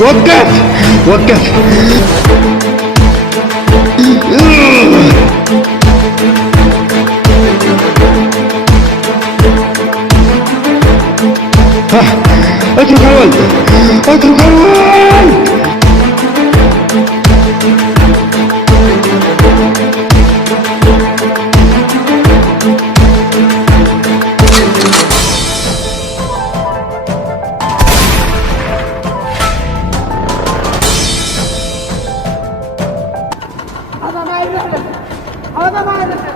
وقف وقف. اترك الولد، اترك الولد. هذا ما يرحلك، هذا ما يرحلك.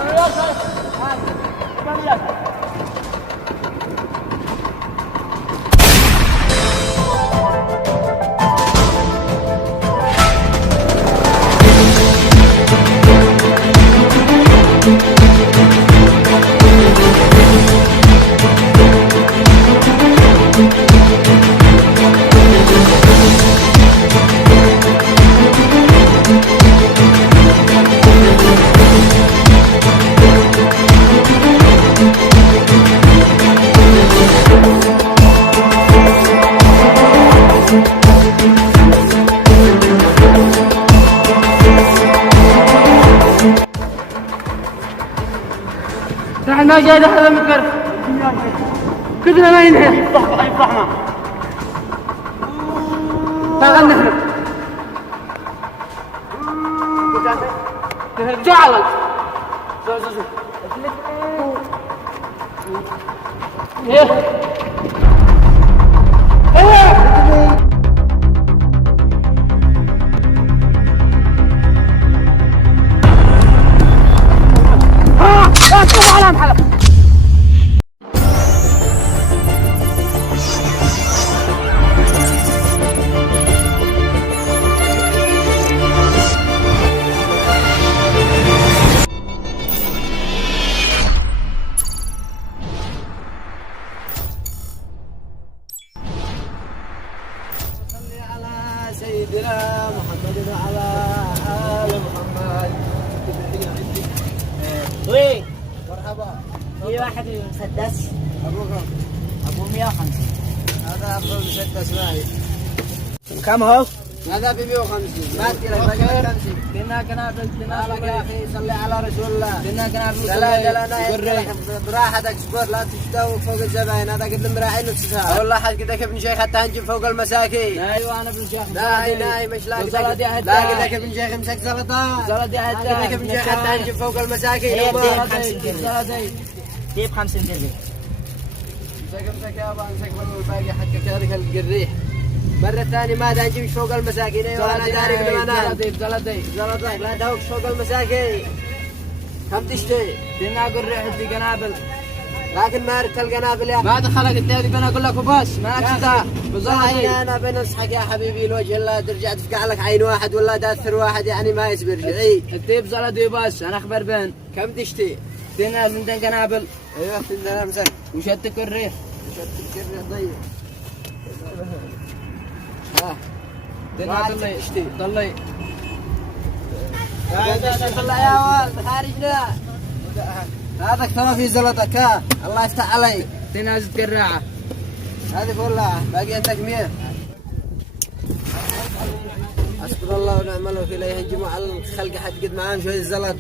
نحن ما جاي هذا من كرف كلنا ما ينهي يفضحنا. تعال نهرب نهرب جعلك على محلك. صلي على سيدنا محمد وعلى آل محمد. وين؟ مرحبا. في واحد مسدس أبوكم ابو 150. هذا أفضل مسدس معي. كم هو؟ هذا ب 150. ما تقلق باقي لك 50. دنا قنابل مالك يا أخي صلي على رسول الله. دنا قنابل لا براحتك اصبر لا تشتوك فوق الزباين. هذا قد مراعي نص ساعة. والله حد قدك ابن شيخ حتى هنجيب فوق المساكين. ايوه انا ابن شيخ. لا مش لا قدك ابن شيخ امسك زلطة. زلطة قدك ابن شيخ حتى هنجيب فوق المساكين. جيب 50 درهم. امسك يابا امسك والباقي حقك هذيك القريح. مرة ثانية ما نجيبش فوق المساكين. ايوه انا داري بالمنام. زلطة لا دوك فوق المساكين. كم تشتري؟ دنا قريح دي قنابل. لكن ما ردت القنابل يا ما دخلك انت انا اقول لك وبس مالكش دخل. والله انا بنصحك يا حبيبي لوجه الله ترجع تفقع لك عين واحد ولا تاثر واحد يعني ما يصبر شيء. الديب زلدي بس انا اخبر بين. كم تشتري؟ دنا زندان قنابل. ايوه تندر امسك وشتك الريح. ضيق. ها دنا ضلي طلع يا ولد خارجنا. هذاك ترى في زلطك ها الله يفتح عليك. دنا زد قراعه. هذه والله باقي عندك 100. حسبنا الله ونعم الوكيل. يهجموا على الخلق حد قد معاهم شوي الزلط.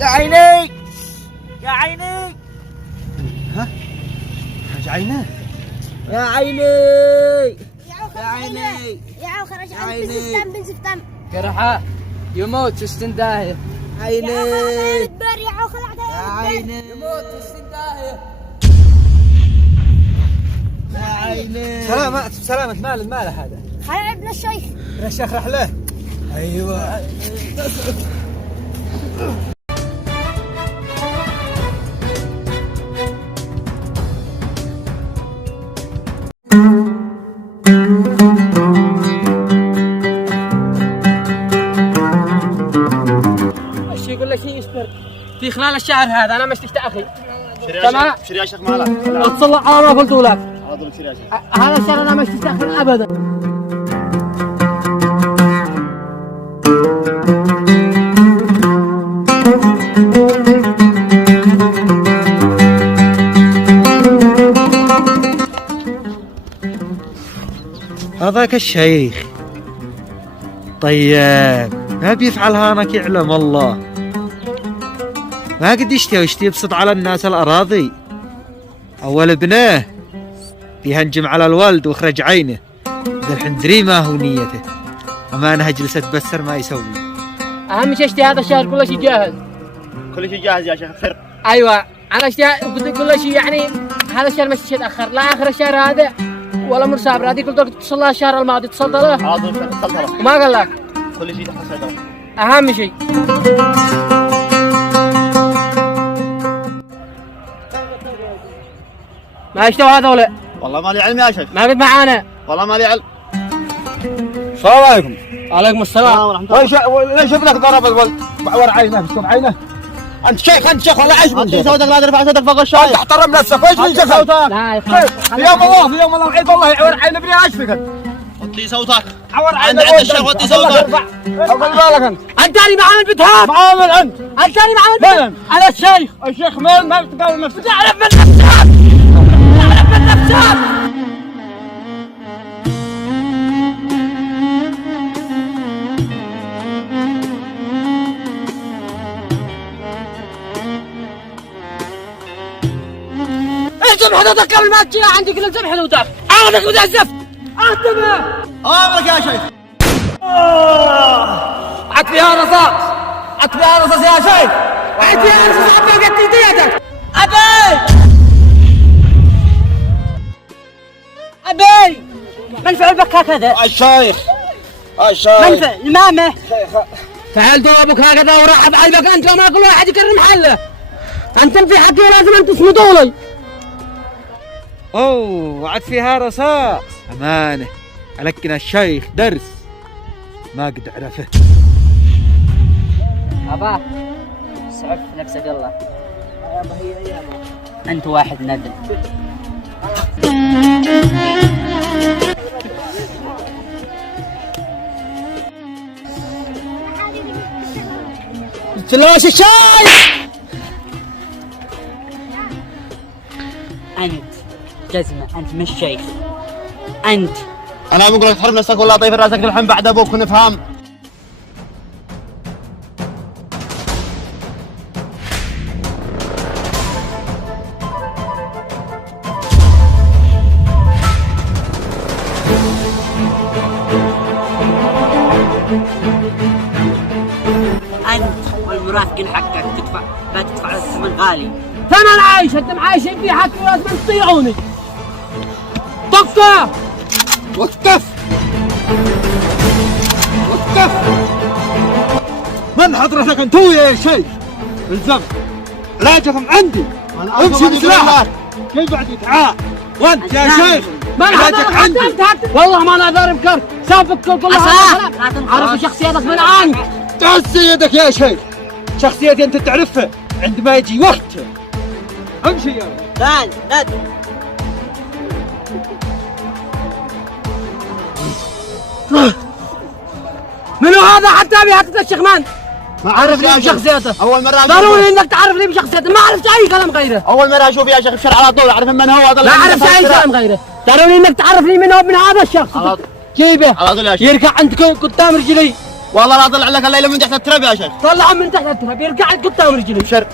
يا عيني يا عيني ها؟ حاج عينه؟ يا عيني يا عيني يا عو خرج عن بنزفتم كرحة يموت استنداهي عيني يا عو خلعت يا عيني يموت استنداهي يا عيني. سلامة ماله هذا؟ خلع ابن الشيخ. ابن الشيخ راح له؟ ايوه. الشيء يقول لك شيء يصبر في خلال الشهر هذا انا مشتكت اخي تمام شري يا شيخ مالك اتصل على رافل دولاب حاضر شري يا شيخ هذا الشهر انا مشتكت اخي ابدا. لك الشيخ. طيب ما بيفعل هانك يعلم الله، ما قد يشتي يبسط على الناس الأراضي. أول ابنه بيهنجم على الولد واخرج عينه، ذا الحين دري ما هو نيته، أمانة جلسة تبسر ما يسوي. اهم شيء اشتي هذا الشهر كل شيء جاهز. كل شيء جاهز يا شيخ خير. ايوه انا اشتي كل شيء، يعني هذا الشهر مش يتاخر لا اخر الشهر هذا ولا مرسابر. هذيك قلت لك اتصل لها الشهر الماضي، اتصلت له على طول اتصلت له وما قال لك. كل شيء تحت السيطرة. اهم شيء ما اشتوا هذول. والله ما لي علم يا شيخ. ما قد معانا. والله ما لي علم. السلام عليكم. عليكم السلام ورحمة الله. ليش ابنك ضرب الولد ور عينه بشوف عينه؟ انت شيخ لا عايش من اعطي صوتك لا ترفع صوتك فوق الشاي. تحترم نفسك. ايش من شغل؟ لا يا اخي في يوم الله العيد والله يعور عين ابني. ايش فيك؟ وطي صوتك. عور عين عند الشيخ وطي صوتك. اقول بالك انت. انت اللي معامل بتهاب. معامل انت. انت اللي معامل من؟ على الشيخ. الشيخ مين؟ ما تقابل نفسك. تعرف من نفسك، تعرف من نفسك. الزم حدودك قبل ما تجي عندي، كل الزم حدودك. عاودك وذا الزفت اهتم. امرك يا شيخ. عد فيها رصاص، عد فيها رصاص يا شيخ. عد فيها رصاص حتى قد يدك. ابي منفع البكاك هذا. الشيخ منفع المامه. فعلت ابوك هكذا وراح بعلبك انت وما كل واحد يكرم محله. انت في حقي لازم انت تصمدوا لي. أوه وعد فيها رصاص. أمانة ألكنا الشيخ درس ما قد عرفه. أبا سعف نفسك الله. أنت واحد ندل. فلاش الشاي. أنت جزمة، أنت مش شيخ. أنت انا بقول لك تحرم نفسك ولا طيف راسك الحين بعد ابوك ونفهم. أنت والمرافقين حقك تدفع الثمن غالي. ثمن عايش انتم عايشين في حقي ولازم تطيعوني. طفه وقف. من حضرتك انت يا شيخ؟ الزم علاجكم عندي. امشي بسلاحك. كيف بعد تعال وانت يا شيخ؟ علاجك عندي. والله ما انا ضارب كرك سافك كلها. عرف شخصيتك من عندي. تعس يدك يا شيخ. شخصيتي انت تعرفها عندما يجي وقت. امشي يا تعال نادي. منو هذا حتى ابي حتى الشيخمان؟ ما عرفني بشخصيته. اول مره ضروري انك تعرفني بشخصيته. ما عرفت اي كلام غيره. اول مره اشوف يا شيخ بشرع على طول اعرف من هو. لا عرفت اي كلام غيره. ضروري انك تعرفني من هو من هذا الشخص. جيبه على طول يا شيخ. يركع عند قدام رجلي. والله لا اطلع لك الليله من تحت التراب يا شيخ. طلع من تحت التراب يركع عند قدام رجلي. شر.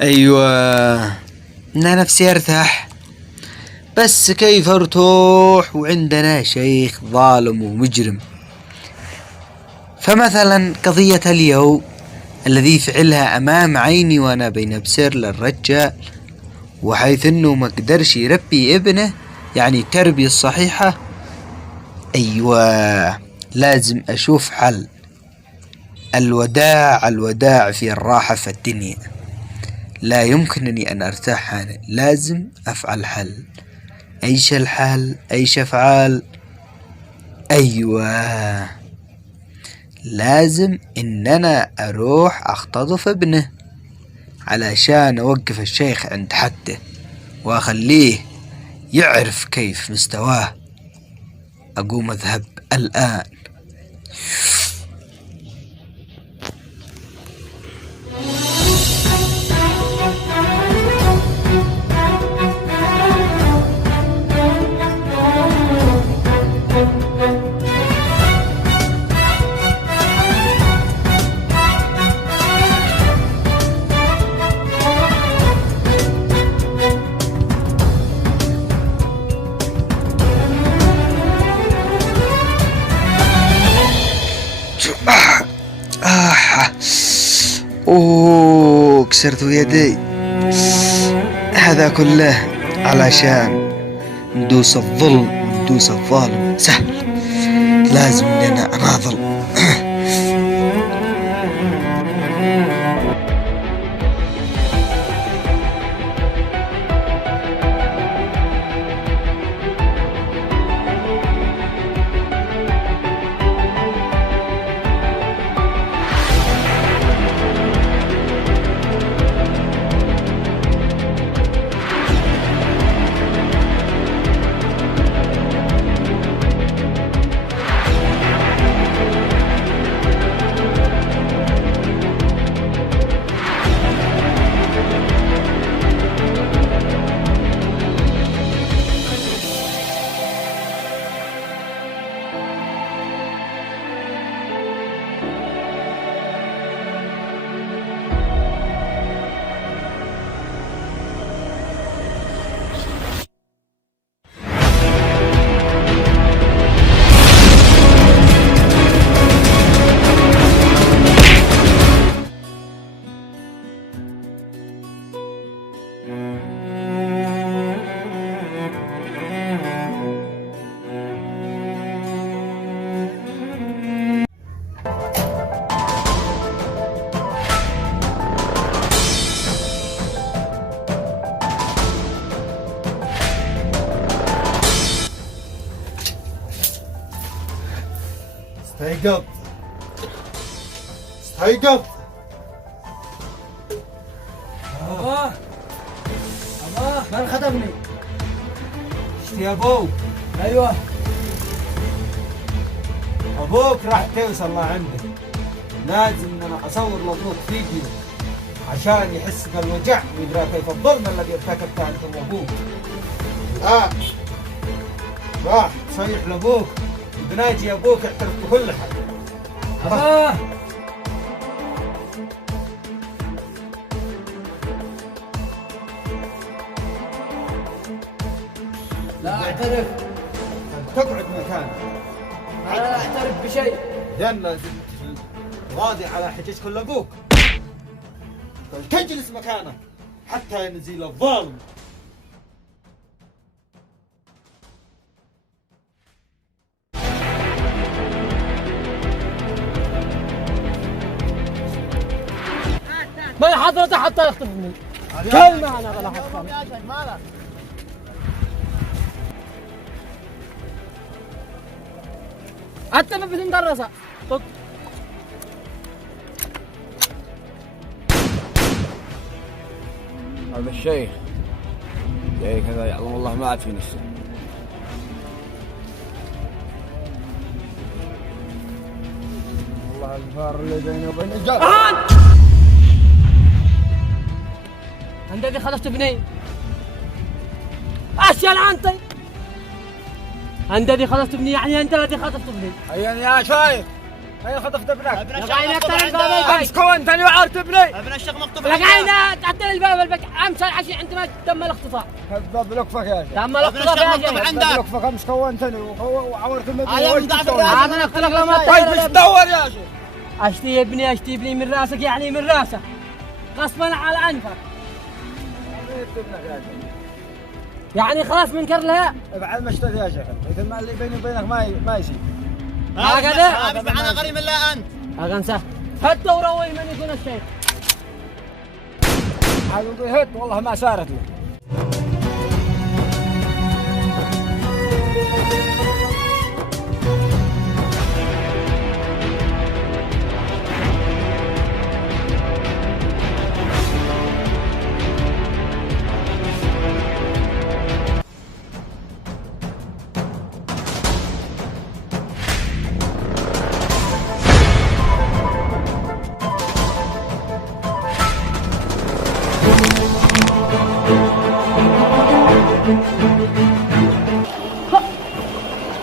أيوة أنا نفسي أرتاح، بس كيف أرتاح وعندنا شيخ ظالم ومجرم؟ فمثلا قضية اليوم الذي فعلها أمام عيني وأنا بين بسر للرجال، وحيث أنه ما قدرش يربي ابنه يعني التربية الصحيحة. أيوة لازم أشوف حل. الوداع في الراحة في الدنيا. لا يمكنني أن أرتاح هنا، لازم أفعل حل. أيش الحل؟ أيش أفعل؟ أيوة لازم إن أنا أروح أختطف ابنه. علشان أوقف الشيخ عند حده وأخليه يعرف كيف مستواه. أقوم أذهب الآن. أوه كسرت يدي. هذا كله علشان ندوس الظلم وندوس الظالم. سهل، لازم لنا أناضل. استيقظ استيقظ. أباه من خطفني؟ اشت يا ابوك؟ أيوه ابوك راح توصل لعندك. لازم ان انا اصور لابوك فيديو عشان يحس بالوجع ويدرى كيف الظلم الذي ارتكبته انت وابوك. راح تصيح لابوك وبناجي ابوك يعترف بكل حاجه. أباه لا أعترف. تقعد مكانك. أنا لا أعترف بشيء. لأن لازم راضي على حجج كل ابوك. تجلس مكانك حتى ينزل الظالم. ما حضرته حتى يخطفني. كلمة أنا ولا حصل. حتى ما في مدرسة. هذا الشيخ جاي كذا يعلم الله ما عاد في نفسه. والله الفار اللي بيني وبين الجار. أنت اللي خطفت ابني. أشياء لعنتي. أنت اللي خطفت ابني، يعني أنت الذي خطفت ابني. أيا يا شايخ أين خطفت ابنك؟ أمس كونتني وعرت ابني. ابن الشيخ مخطوف لقينا تحت الباب البك أمس العشي عندما تم الاختطاف. كذاب لكفك يا شيخ. تم الاختطاف يا شيخ. كذاب لكفك أمس كونتني وعورت المدينة. هذا نقتلك لما طيب ايش تدور يا شيخ؟ أشتي ابني من راسك، يعني من راسك غصبا على أنفك. يعني خلاص منكر لها. ابعد مشتت يا شيخ، مثل ما اللي بيني وبينك ما يصير. هكذا ما في معنا غريم الا انت. أغنسه حتى وروي من يكون الشيخ. هذا هد والله ما سارت له.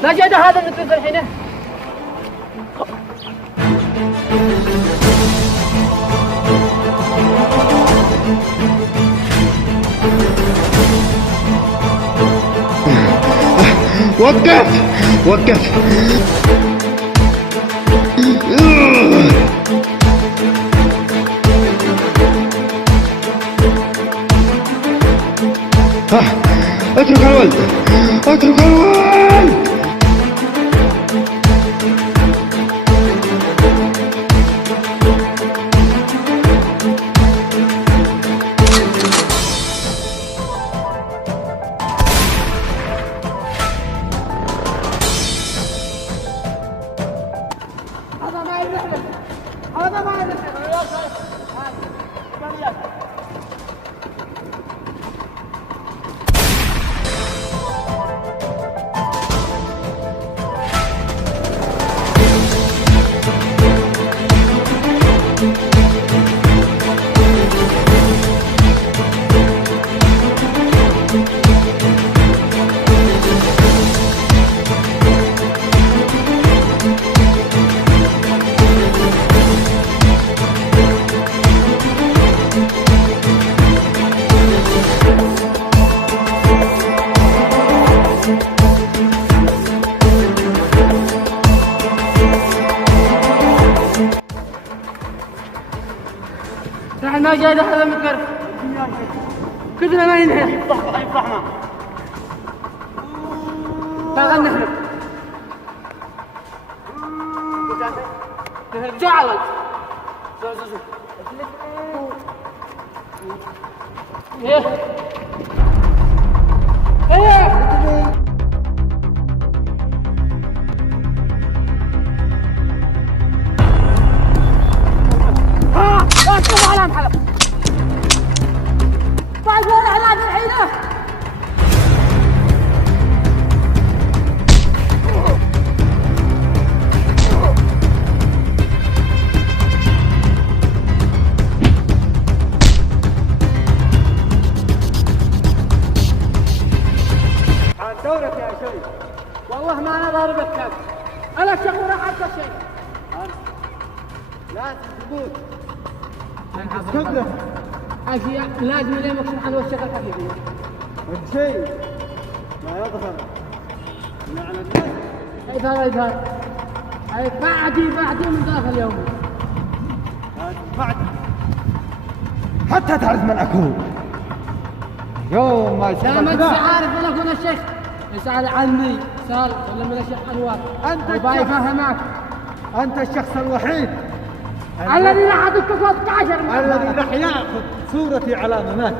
لا جد هذا اللي تنزل الحين. وقف وقف. اترك الولد اترك الولد. نحن ما جاي هذا متكرف كلنا ما ينهي طحنا تعال نحن جعلك ايه ايه طلع على محلب طيب وين على الحين عن دورك يا شيخ. والله ما انا ضاربك كاك انا شغل حتى شيء لا تثبت كبده اشياء لازم لين مكشوف عن وشك الحقيقي الشيء لا يظهر الا على الناس. اظهار اي بعدي من داخل يومي بعد حتى تعرف من اكون. يوم ما لا ما انت عارف ولا اكون الشيخ يسأل عني سأل ولا من الشيخ انوار انت يبغى يفهمك انت الشخص الوحيد الذي راح ادك 13 الذي راح ياخذ صورتي على مماتي.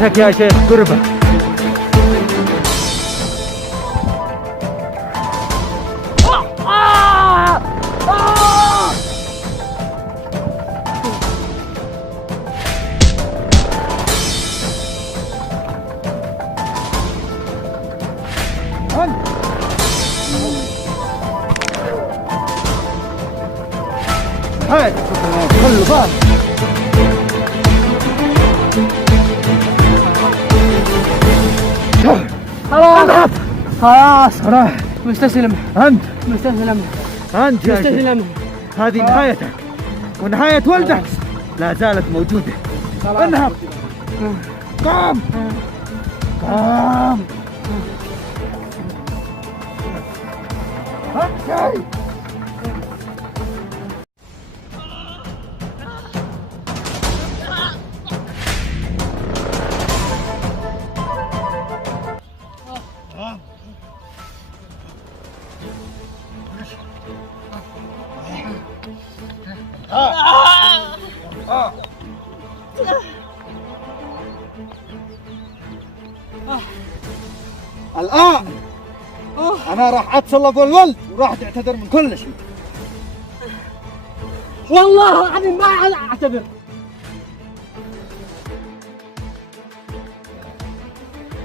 حياتك يا شيخ قربة. كل بال خلاص خلاص راح. مستسلم أنت مستسلم أنت يا شيخ. مستسلم. هذه نهايتك ونهاية ولدك لا زالت موجودة. انهض. قام قام. امشي. الآن أنا راح أتصلب الولد وراح تعتذر من كل شيء. والله العظيم ما اعتذر.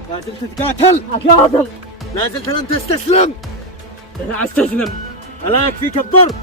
لا زلت تقاتل. اقاتل. لا زلت لم تستسلم. لا استسلم. ألا يكفيك الضرب؟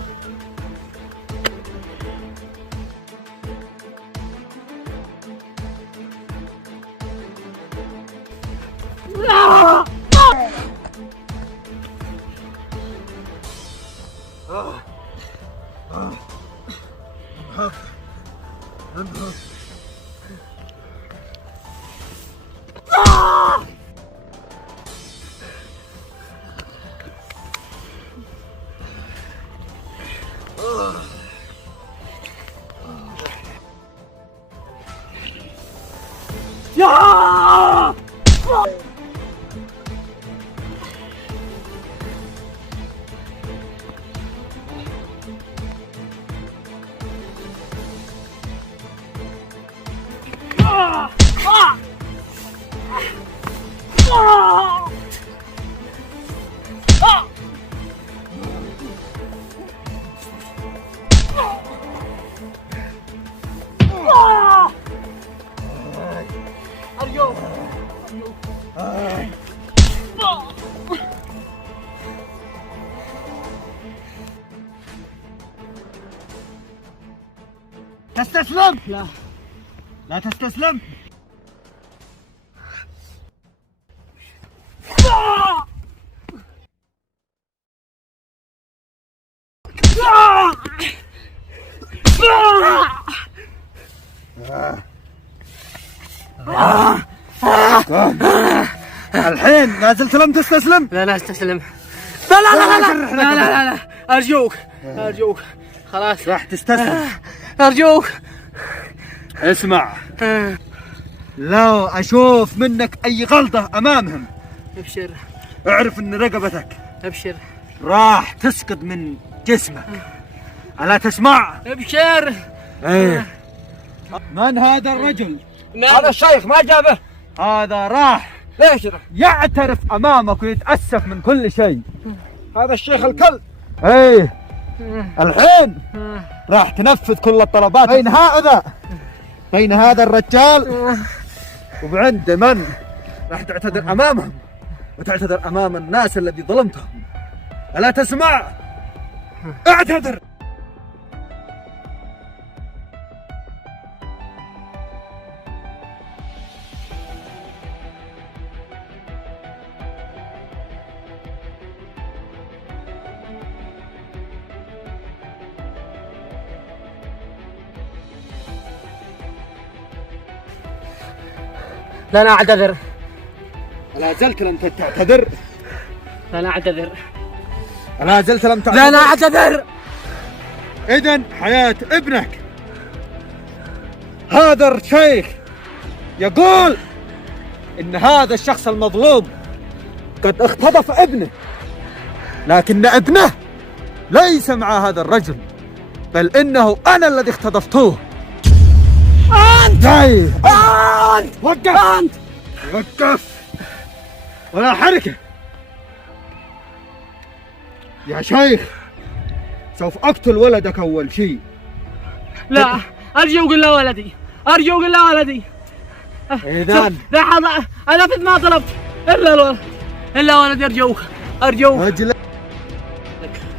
تستسلم؟ لا لا تستسلم. الحين لا زلت لم تستسلم؟ لا لا استسلم. لا لا لا لا لا لا لا ارجوك ارجوك خلاص راح تستسلم. ارجوك. اسمع، لو اشوف منك اي غلطة امامهم ابشر اعرف ان رقبتك ابشر راح تسقط من جسمك. ألا تسمع؟ ابشر. ايه. من هذا الرجل؟ هذا الشيخ ما جابه. هذا راح ليش؟ يعترف امامك ويتأسف من كل شيء. هذا الشيخ الكلب. ايه. الحين راح تنفذ كل الطلبات بين هذا الرجال وعند من راح تعتذر امامهم وتعتذر امام الناس الذي ظلمتهم. ألا تسمع؟ اعتذر. لا لا اعتذر. لا زلت لم تعتذر. لا لا اعتذر. لا زلت لم تعتذر. لا لا اعتذر. إذن حياة ابنك. هذا الشيخ يقول إن هذا الشخص المظلوم قد اختطف ابنه، لكن ابنه ليس مع هذا الرجل، بل إنه أنا الذي اختطفته. أنت طيب وقف وقف ولا حركة يا شيخ. سوف أقتل ولدك أول شيء. لا أرجو قل له ولدي، أرجو قل له ولدي. إذن لحظة أنا نفذ ما طلبت إلا ولدي، أرجوك أرجوك رجل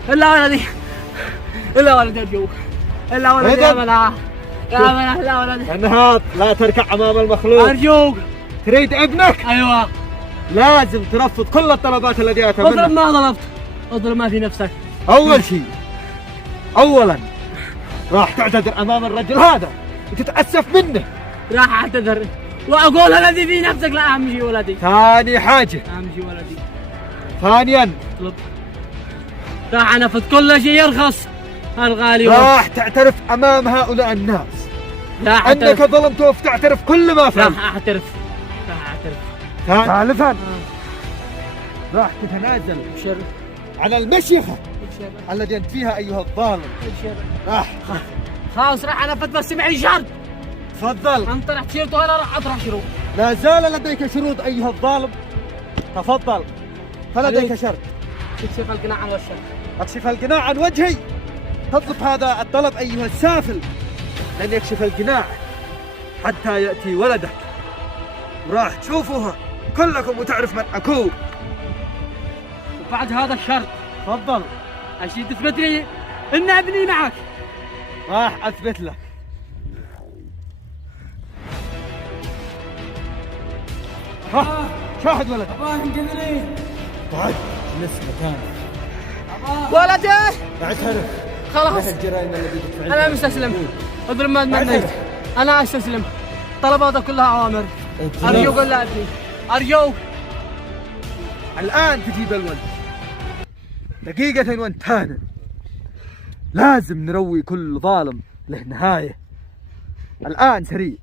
إلا ولدي، إلا ولدي أرجوك، إلا ولدي يا مناع، يا مناع إلا ولدي. انهض، لا تركع أمام المخلوق. أرجوك. تريد ابنك؟ أيوة. لازم ترفض كل الطلبات التي أتى اضرب منها. ما طلبت، اضرب ما في نفسك. أول شيء أولا راح تعتذر أمام الرجل هذا وتتأسف منه. راح أعتذر وأقول الذي في نفسك. لا أهم شيء ولدي. ثاني حاجة، أهم شيء ولدي. ثانيا اطلب. راح أنفذ كل شيء يرخص الغالي. راح تعترف أمام هؤلاء الناس راح أنك أعترف. ظلمته وتعترف كل ما فعلت. راح أعترف، راح أعترف. ثالثا راح تتنازل عن المشيخة الذي أنت فيها أيها الظالم. راح خلاص راح أنفذ بس معي شرط. تفضل. أنت راح تشيرته وأنا راح أطرح شروط. لا زال لديك شروط أيها الظالم. تفضل، فلديك شرط. تكشف القناع عن وجهك. اكشف القناع عن وجهي. تطلب هذا الطلب أيها السافل. لن يكشف القناع حتى يأتي ولدك، وراح تشوفوها كلكم وتعرف من أكون. وبعد هذا الشرط تفضل. عشان تثبت لي إن ابني معك. راح أثبت لك. ها شاهد ولدك. أبا انقذني. تعال جلس مكانك. ولدي اعترف. خلاص الجرائم التي تفعلها. أنا مستسلم. اضرب ما تمنيت. أنا أستسلم. طلباتك كلها أوامر. أرجوك قل ابني، أرجوك. الآن تجيب الولد. دقيقة وانتهينا. لازم نروي كل ظالم له نهاية. الآن سريع.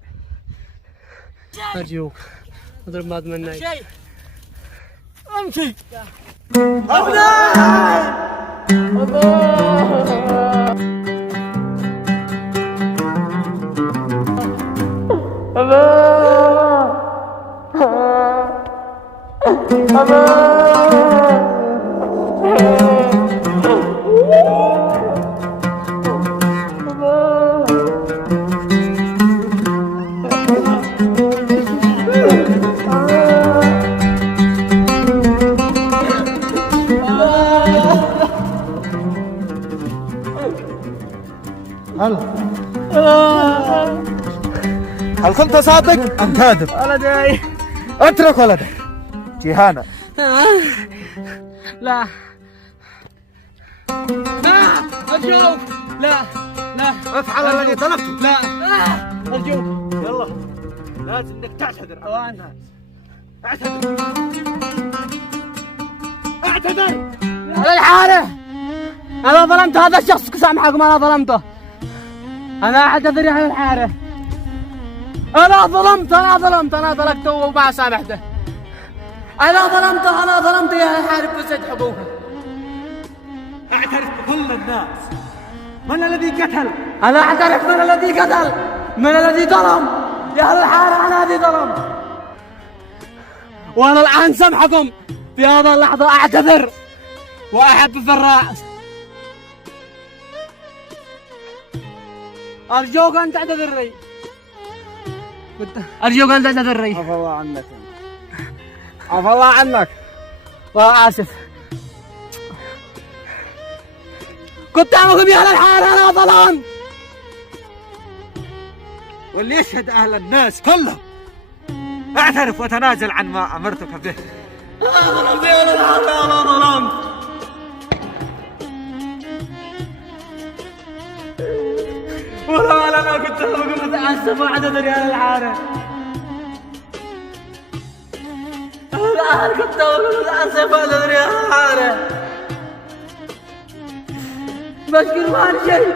أرجوك اضرب ما تمنيت. امشي. هل كنت صادق أم كاذب؟ ولدي. اترك ولدك. جيهانا. لا أرجوك. لا افعل الذي طلبته. لا أرجوك. يلا لازم انك تعتذر امام الناس. اعتذر. اعتذر. على الحارة أنا ظلمت هذا الشخص، سامحكم أنا ظلمته. أنا أعتذر يا أهل الحارة. أنا ظلمت أنا تركته وما سامحته. أنا ظلمت يا أهل الحارة بسد حقوقه. اعترف بكل الناس. من الذي قتل؟ أنا أعترف من الذي قتل، من الذي ظلم. يا أهل الحارة أنا الذي ظلم، وأنا الآن سامحكم في هذا اللحظة. أعتذر وأحب في الرأس. أرجوك أن تعتذر لي. أرجوك أن تعتذر لي. عفى الله عنك. عفى الله عنك. وآسف. كنت أعمل يا أهل الحارة أنا ظلام. وليشهد أهل الناس كلهم. اعترف وتنازل عن ما أمرتك به. أنا ظلمت يا أهل الحارة، أنا ظلمت. ولا أنا كنت أقول متأسف وأعتذر يا أهل الحارة. أنا كنت أقول متأسف وأعتذر يا أهل الحارة. بس قربان شيء،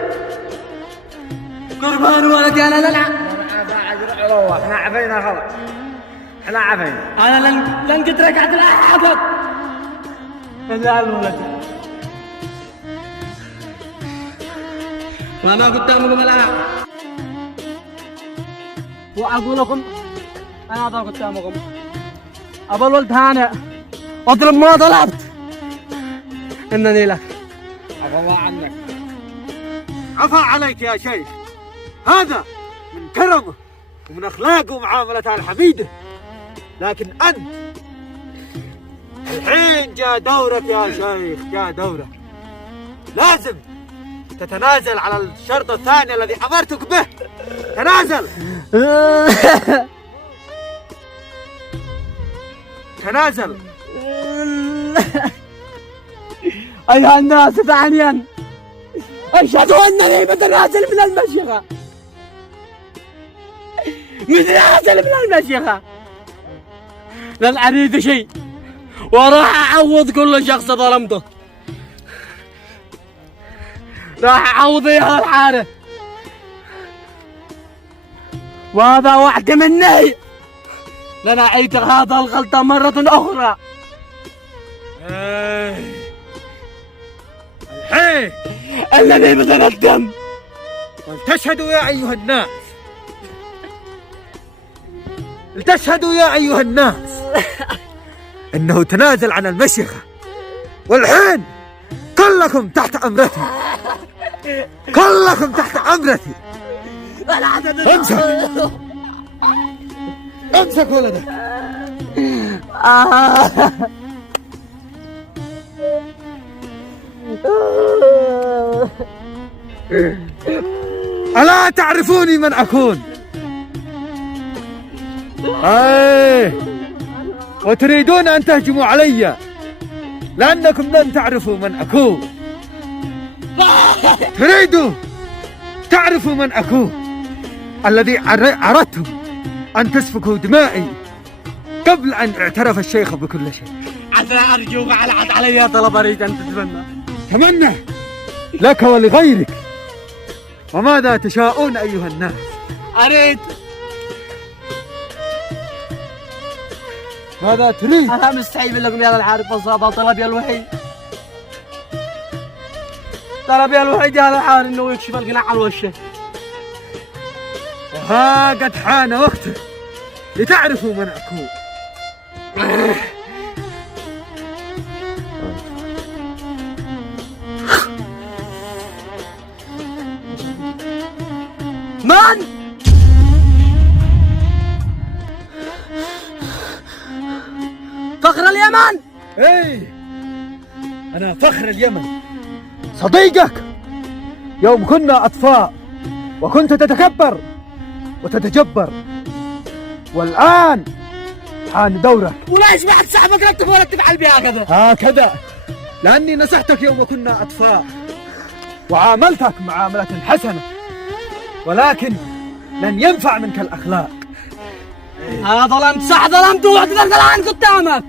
قربان ولدي. أنا لن احنا عفينا خلاص. احنا عفينا. أنا لن قد رجعت لأحد إلا الولد. وما كنت أمر بالآن. وأقول لكم أنا أضرب قدامكم أبا الولد هانئ أطلب ما طلبت إنني لك عفى الله عنك. عفا عليك يا شيخ، هذا من كرمه ومن أخلاقه ومعاملته الحميدة. لكن أنت الحين جاء دورك يا شيخ، جاء دورك. لازم تتنازل على الشرط الثاني الذي أمرتك به. تنازل. تنازل. أيها الناس ثانيا أشهد أنني متنازل من المشيخة، متنازل من المشيخة. لن أريد شيء وراح أعوض كل شخص ظلمته، راح أعوض يا الحارة، وهذا وعد مني لن أعيد هذا الغلطة مرة أخرى. الحين أنني متندم. ولتشهدوا يا أيها الناس، لتشهدوا يا أيها الناس أنه تنازل عن المشيخة، والحين كلكم تحت أمرتي، كلكم تحت أمرتي. امسك، امسك ولدك. ألا تعرفوني من أكون؟ وتريدون أن تهجموا علي لأنكم لن تعرفوا من أكون. تريدوا تعرفوا من أكون، الذي أردتم أن تسفكوا دمائي قبل أن اعترف الشيخ بكل شيء. عسى أرجو فعلت علي طلب أريد أن تتمنى. تمنى لك ولغيرك. وماذا تشاءون أيها الناس؟ أريد. ماذا تريد؟ أنا مستحيل لكم يا الحارب الصابة. طلبي الوحيد، طلبي الوحيد يا الحارب إنه يكشف القناع عن وشه. وها قد حان وقته لتعرفوا من أكون. من؟ فخر اليمن. ايه، أنا فخر اليمن، صديقك يوم كنا أطفال وكنت تتكبر وتتجبر، والآن حان دورك. وليش بعد صاحبك لا تفعل ولا تفعل بها هكذا؟ هكذا لأني نصحتك يوم كنا أطفال وعاملتك معاملة حسنة، ولكن لن ينفع منك الأخلاق. أنا ظلمت، صح ظلمت واعتذرت الآن قدامك،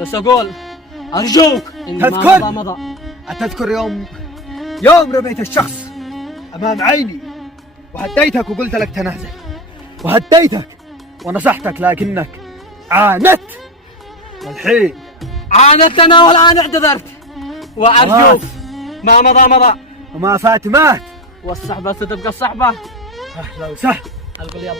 بس أقول أرجوك إن ما تذكر؟ مضى. أتذكر يوم رميت الشخص أمام عيني وهديتك وقلت لك تنازل، وهديتك ونصحتك لكنك عاندت، والحين عاندت أنا والآن اعتذرت، وأرجوك ما مضى مضى وما فات مات، والصحبة ستبقى الصحبة. أهلا وسهلا. أقول يلا.